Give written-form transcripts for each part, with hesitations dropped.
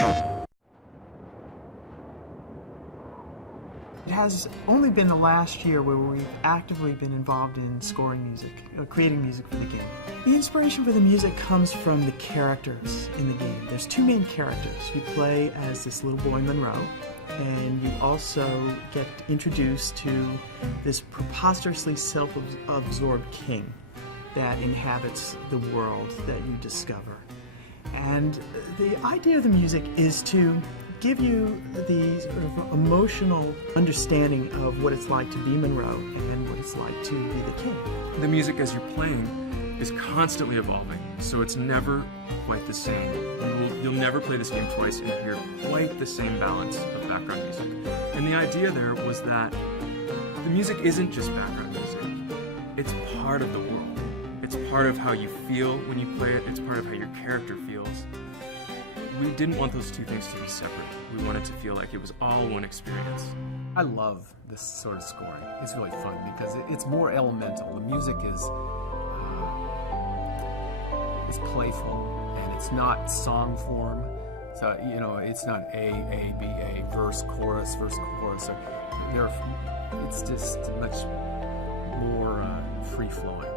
It has only been the last year where we've actively been involved in scoring music, creating music for the game. The inspiration for the music comes from the characters in the game. There's two main characters. You play as this little boy Monroe, and you also get introduced to this preposterously self-absorbed king that inhabits the world that you discover. And the idea of the music is to give you the sort of emotional understanding of what it's like to be Monroe and what it's like to be the king. The music as you're playing is constantly evolving, so it's never quite the same. You'll never play this game twice and hear quite the same balance of background music. And the idea there was that the music isn't just background music. It's part of the world. It's part of how you feel when you play it. It's part of how your character feels. We didn't want those two things to be separate. We wanted to feel like it was all one experience. I love this sort of scoring. It's really fun because it's more elemental. The music is playful and it's not song form. So it's not A, B, A, verse, chorus, verse, chorus. It's just much more free-flowing,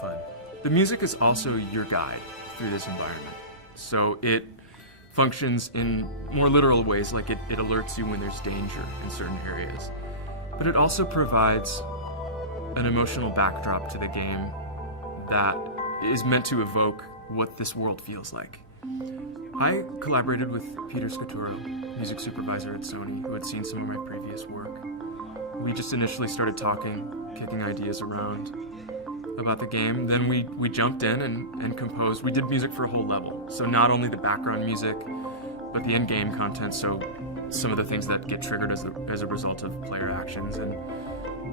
fun. The music is also your guide through this environment. So it functions in more literal ways, like it alerts you when there's danger in certain areas. But it also provides an emotional backdrop to the game that is meant to evoke what this world feels like. I collaborated with Peter Scaturo, music supervisor at Sony, who had seen some of my previous work. We just initially started talking, kicking ideas around about the game. Then we jumped in and composed. We did music for a whole level. So not only the background music, but the in-game content, so some of the things that get triggered as a result of player actions. And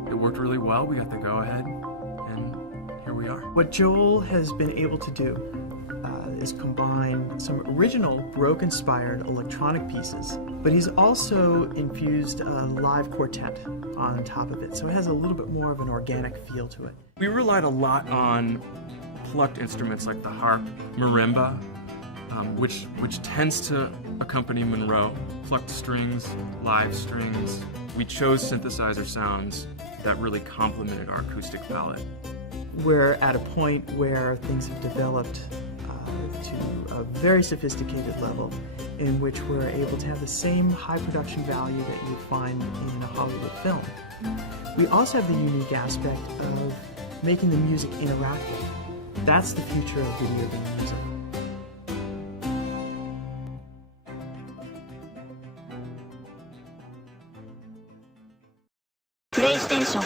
it worked really well. We got the go-ahead, and here we are. What Joel has been able to do is combine some original Baroque-inspired electronic pieces, but he's also infused a live quartet on top of it, so it has a little bit more of an organic feel to it. We relied a lot on plucked instruments like the harp, marimba, which tends to accompany Monroe, plucked strings, live strings. We chose synthesizer sounds that really complemented our acoustic palette. We're at a point where things have developed to a very sophisticated level in which we're able to have the same high production value that you'd find in a Hollywood film. We also have the unique aspect of making the music interactive. That's the future of video game music. PlayStation